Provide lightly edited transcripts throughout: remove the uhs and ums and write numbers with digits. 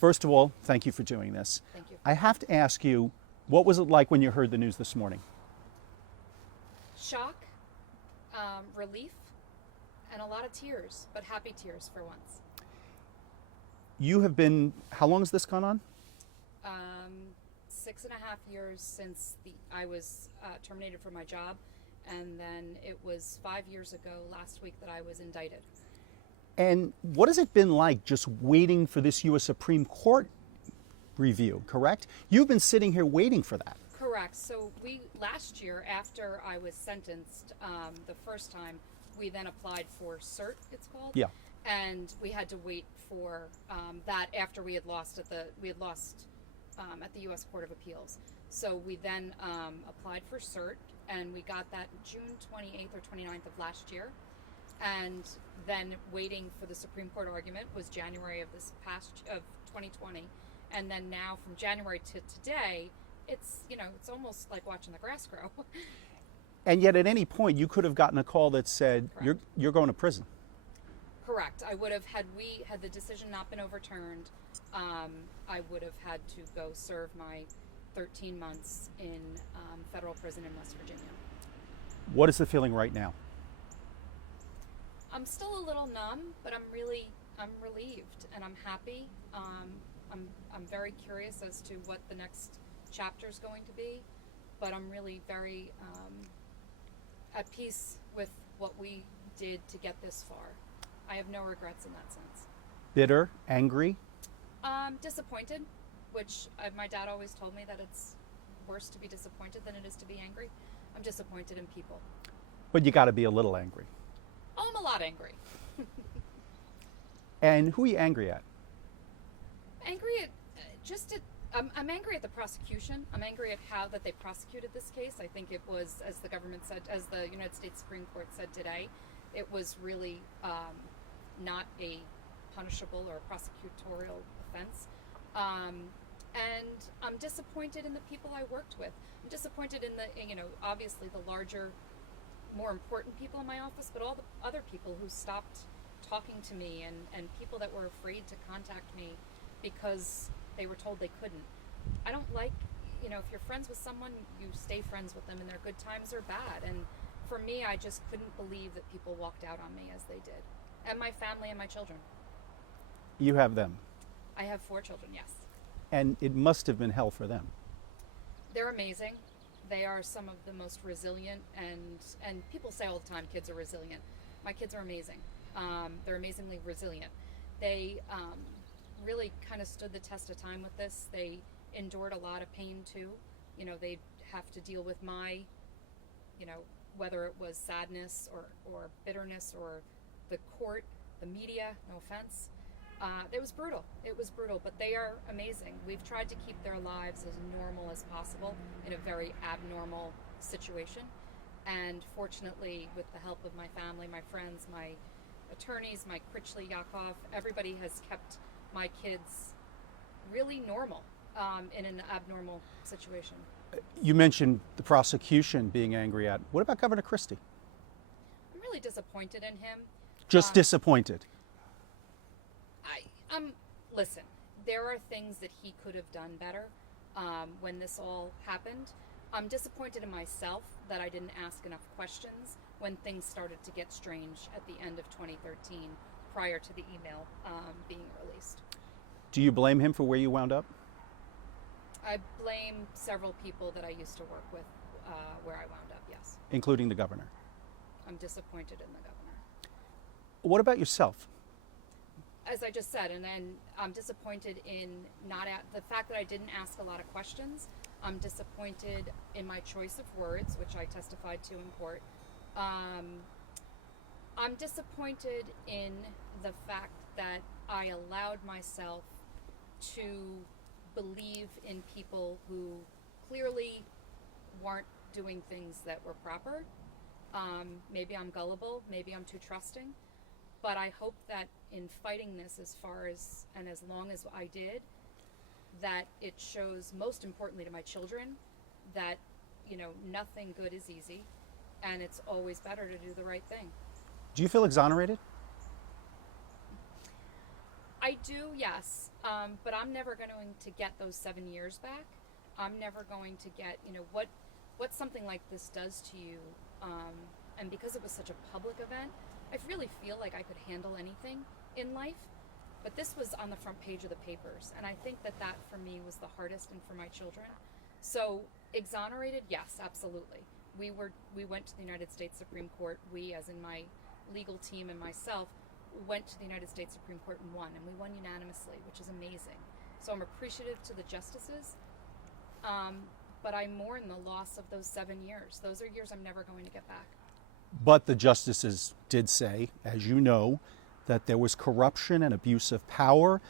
First of all, thank you for doing this. Thank you. I have to ask you, what was it like when you heard the news this morning? Shock, relief, and a lot of tears, but happy tears for once. You have been, how long has this gone on? 6.5 years since I was terminated from my job, and then it was 5 years ago last week that I was indicted. And what has it been like just waiting for this U.S. Supreme Court review, correct? You've been sitting here waiting for that. Correct. So last year, after I was sentenced the first time, we then applied for cert, it's called. Yeah. And we had to wait for that after we had lost at the U.S. Court of Appeals. So we then applied for cert, and we got that June 28th or 29th of last year. And then waiting for the Supreme Court argument was January of 2020. And then now from January to today, it's almost like watching the grass grow. And yet at any point you could have gotten a call that said, you're going to prison. Correct. I would have, had the decision not been overturned, I would have had to go serve my 13 months in federal prison in West Virginia. What is the feeling right now? I'm still a little numb, but I'm relieved and I'm happy. I'm very curious as to what the next chapter is going to be, but I'm really very at peace with what we did to get this far. I have no regrets in that sense. Bitter, angry? Disappointed, which my dad always told me that it's worse to be disappointed than it is to be angry. I'm disappointed in people. But you got to be a little angry. Oh, I'm a lot angry. And who are you angry at? Angry at I'm angry at the prosecution. I'm angry at how that they prosecuted this case. I think it was, as the government said, as the United States Supreme Court said today, it was really not a punishable or prosecutorial offense. And I'm disappointed in the people I worked with. I'm disappointed in obviously the larger, more important people in my office, but all the other people who stopped talking to me and people that were afraid to contact me because they were told they couldn't. I don't like, if you're friends with someone, you stay friends with them in their good times or bad. And for me, I just couldn't believe that people walked out on me as they did. And my family and my children. You have them. I have 4 children, yes. And it must have been hell for them. They're amazing. They are some of the most resilient, and people say all the time kids are resilient. My kids are amazing. They're amazingly resilient. They really kind of stood the test of time with this. They endured a lot of pain too. They'd have to deal with my, whether it was sadness or bitterness or the court, the media, no offense. It was brutal. It was brutal, but they are amazing. We've tried to keep their lives as normal as possible in a very abnormal situation. And fortunately, with the help of my family, my friends, my attorneys, Mike Critchley, Yakov, everybody has kept my kids really normal in an abnormal situation. You mentioned the prosecution being angry at. What about Governor Christie? I'm really disappointed in him. Just disappointed. Listen, there are things that he could have done better when this all happened. I'm disappointed in myself that I didn't ask enough questions when things started to get strange at the end of 2013, prior to the email being released. Do you blame him for where you wound up? I blame several people that I used to work with where I wound up, yes. Including the governor? I'm disappointed in the governor. What about yourself? As I just said, and then I'm disappointed in the fact that I didn't ask a lot of questions. I'm disappointed in my choice of words, which I testified to in court. I'm disappointed in the fact that I allowed myself to believe in people who clearly weren't doing things that were proper. Maybe I'm gullible, maybe I'm too trusting. But I hope that in fighting this as long as I did, that it shows, most importantly to my children, that, nothing good is easy, and it's always better to do the right thing. Do you feel exonerated? I do, yes, but I'm never going to get those 7 years back. I'm never going to get, what something like this does to you. And because it was such a public event, I really feel like I could handle anything in life. But this was on the front page of the papers, and I think that for me was the hardest, and for my children. So exonerated, yes, absolutely. We went to the United States Supreme Court. We, as in my legal team and myself, went to the United States Supreme Court and won, and we won unanimously, which is amazing. So I'm appreciative to the justices, but I mourn the loss of those 7 years. Those are years I'm never going to get back. But the justices did say, as you know, that there was corruption and abuse of power.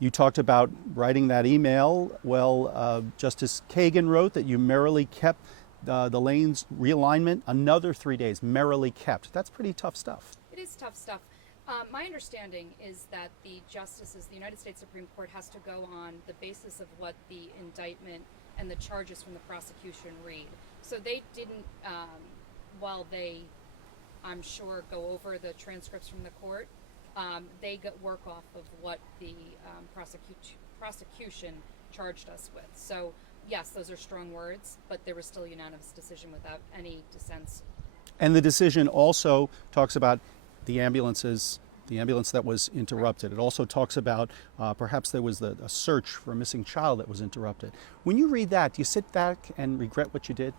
You talked about writing that email. Well, Justice Kagan wrote that you merrily kept the lanes realignment another 3 days, merrily kept. That's pretty tough stuff. It is tough stuff. My understanding is that the justices, the United States Supreme Court, has to go on the basis of what the indictment and the charges from the prosecution read. So they didn't, while they, I'm sure, go over the transcripts from the court, they work off of what the prosecution charged us with. So yes, those are strong words, but there was still a unanimous decision without any dissents. And the decision also talks about the ambulance that was interrupted. It also talks about perhaps there was a search for a missing child that was interrupted. When you read that, do you sit back and regret what you did?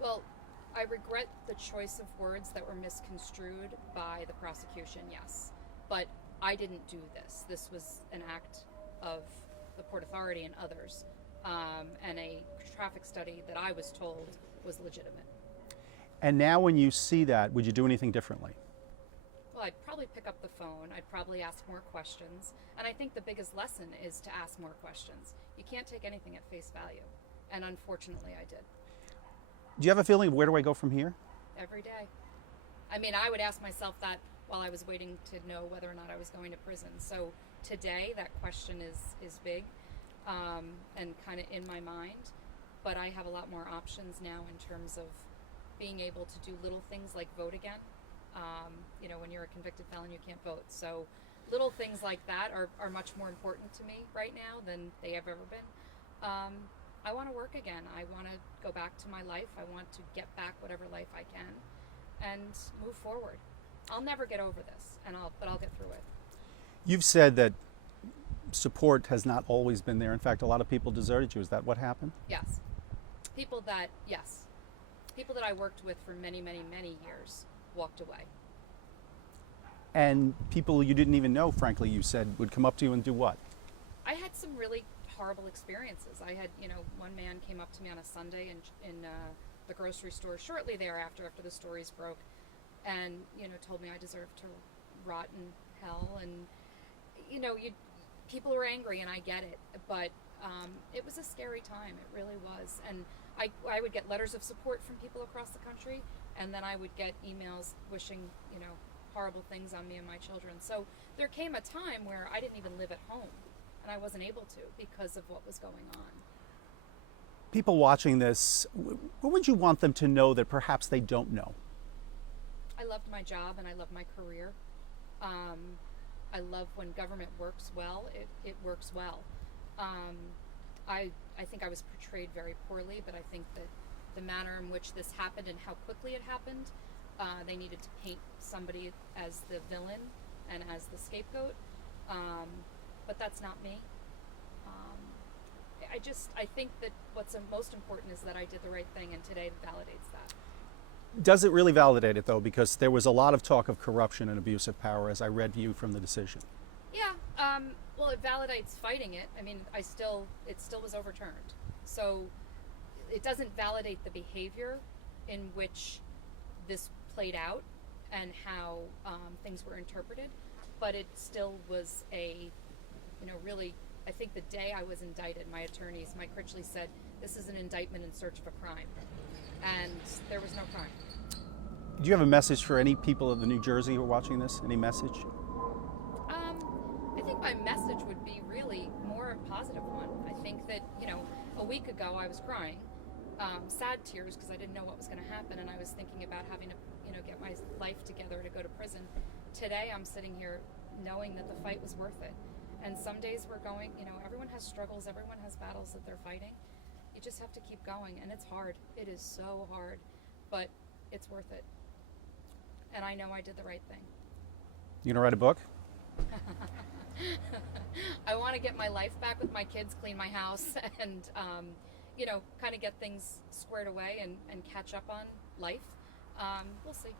Well, I regret the choice of words that were misconstrued by the prosecution, yes. But I didn't do this. This was an act of the Port Authority and others, and a traffic study that I was told was legitimate. And now when you see that, would you do anything differently? Well, I'd probably pick up the phone. I'd probably ask more questions. And I think the biggest lesson is to ask more questions. You can't take anything at face value. And unfortunately, I did. Do you have a feeling of where do I go from here? Every day. I mean, I would ask myself that while I was waiting to know whether or not I was going to prison. So today, that question is big and kind of in my mind. But I have a lot more options now in terms of being able to do little things like vote again. When you're a convicted felon, you can't vote. So little things like that are much more important to me right now than they have ever been. I want to work again. I want to go back to my life. I want to get back whatever life I can and move forward. I'll never get over this, but I'll get through it. You've said that support has not always been there. In fact, a lot of people deserted you. Is that what happened? Yes. People that I worked with for many, many, many years walked away. And people you didn't even know, frankly, you said, would come up to you and do what? I had some really horrible experiences. I had, one man came up to me on a Sunday in the grocery store shortly thereafter, after the stories broke, and, told me I deserved to rot in hell. And, people were angry, and I get it, but it was a scary time. It really was. And I would get letters of support from people across the country, and then I would get emails wishing, horrible things on me and my children. So there came a time where I didn't even live at home, and I wasn't able to because of what was going on. People watching this, what would you want them to know that perhaps they don't know? I loved my job and I loved my career. I love when government works well. It works well. I think I was portrayed very poorly, but I think that the manner in which this happened and how quickly it happened, they needed to paint somebody as the villain and as the scapegoat. But that's not me. I think that what's most important is that I did the right thing, and today validates that. Does it really validate it, though? Because there was a lot of talk of corruption and abuse of power, as I read you from the decision. Yeah. Well, it validates fighting it. I mean, it still was overturned. So it doesn't validate the behavior in which this played out and how things were interpreted, but it still was really, I think the day I was indicted, my attorneys, Mike Critchley, said, this is an indictment in search of a crime. And there was no crime. Do you have a message for any people of New Jersey who are watching this? Any message? I think my message would be really more a positive one. I think that, a week ago I was crying, sad tears because I didn't know what was going to happen, and I was thinking about having to, get my life together to go to prison. Today I'm sitting here knowing that the fight was worth it. And some days we're going, everyone has struggles, everyone has battles that they're fighting. You just have to keep going, and it's hard. It is so hard, but it's worth it. And I know I did the right thing. You gonna write a book? I want to get my life back with my kids, clean my house, and kind of get things squared away and catch up on life. We'll see.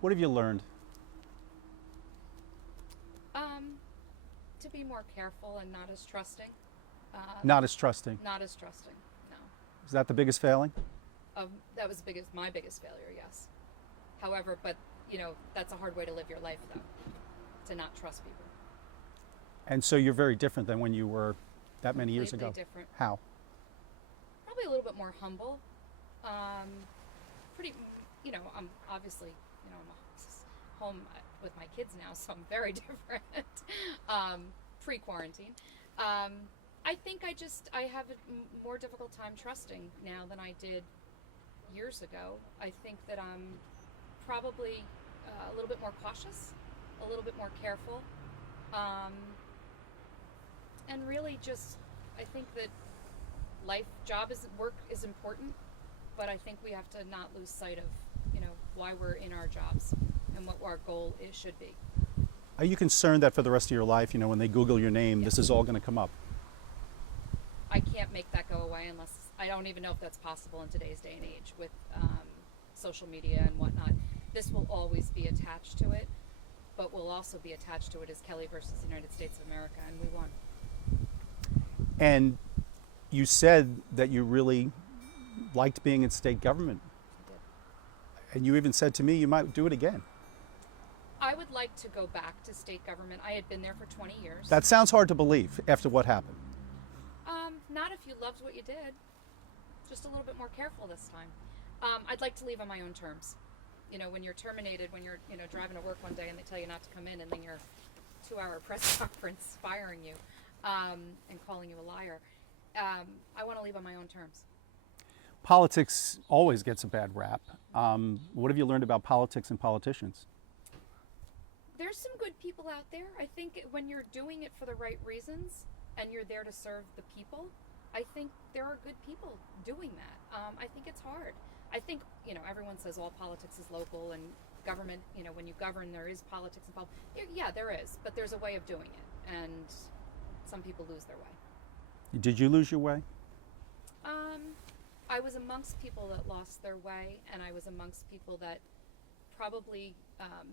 What have you learned? To be more careful and not as trusting. Not as trusting. Not as trusting. No. Is that the biggest failing? That was my biggest failure. Yes. However, but that's a hard way to live your life, though, to not trust people. And so you're very different than when you were that many years ago. Completely different. How? Probably a little bit more humble. Pretty, I'm obviously, I'm home with my kids now, so I'm very different. Pre-quarantine. I think I have a more difficult time trusting now than I did years ago. I think that I'm probably a little bit more cautious, a little bit more careful, and really just, I think that work is important, but I think we have to not lose sight of, why we're in our jobs and what our goal should be. Are you concerned that for the rest of your life, when they Google your name, this is all going to come up? I can't make that go away unless, I don't even know if that's possible in today's day and age with social media and whatnot. This will always be attached to it, but will also be attached to it as Kelly versus the United States of America, and we won. And you said that you really liked being in state government. I did. And you even said to me you might do it again. I would like to go back to state government. I had been there for 20 years. That sounds hard to believe after what happened. Not if you loved what you did. Just a little bit more careful this time. I'd like to leave on my own terms. When you're terminated, when you're driving to work one day and they tell you not to come in, and then your 2-hour press conference firing you and calling you a liar. I want to leave on my own terms. Politics always gets a bad rap. What have you learned about politics and politicians? There's some good people out there. I think when you're doing it for the right reasons and you're there to serve the people, I think there are good people doing that. I think it's hard. I think, everyone says all politics is local and government, when you govern, there is politics involved. Yeah, there is, but there's a way of doing it, and some people lose their way. Did you lose your way? I was amongst people that lost their way, and I was amongst people that probably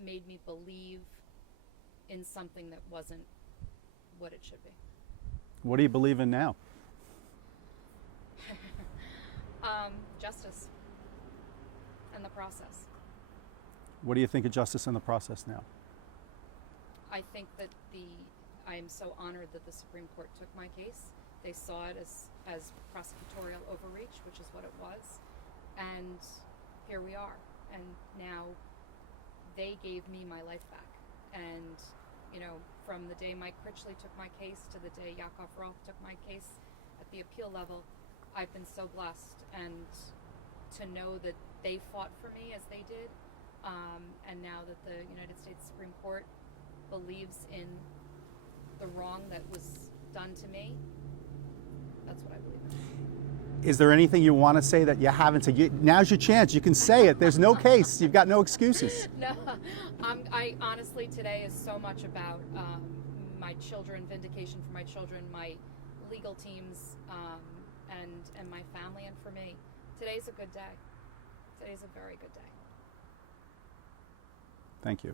made me believe in something that wasn't what it should be. What do you believe in now? Justice and the process. What do you think of justice and the process now? I think that I am so honored that the Supreme Court took my case. They saw it as prosecutorial overreach, which is what it was. And here we are. And now they gave me my life back. And, from the day Mike Critchley took my case to the day Yakov Roth took my case at the appeal level, I've been so blessed. And to know that they fought for me as they did, and now that the United States Supreme Court believes in the wrong that was done to me, that's what I believe in. Is there anything you want to say that you haven't said? Now's your chance. You can say it. There's no case. You've got no excuses. No, I honestly, today is so much about my children, vindication for my children, my legal teams, and my family, and for me. Today's a good day. Today's a very good day. Thank you.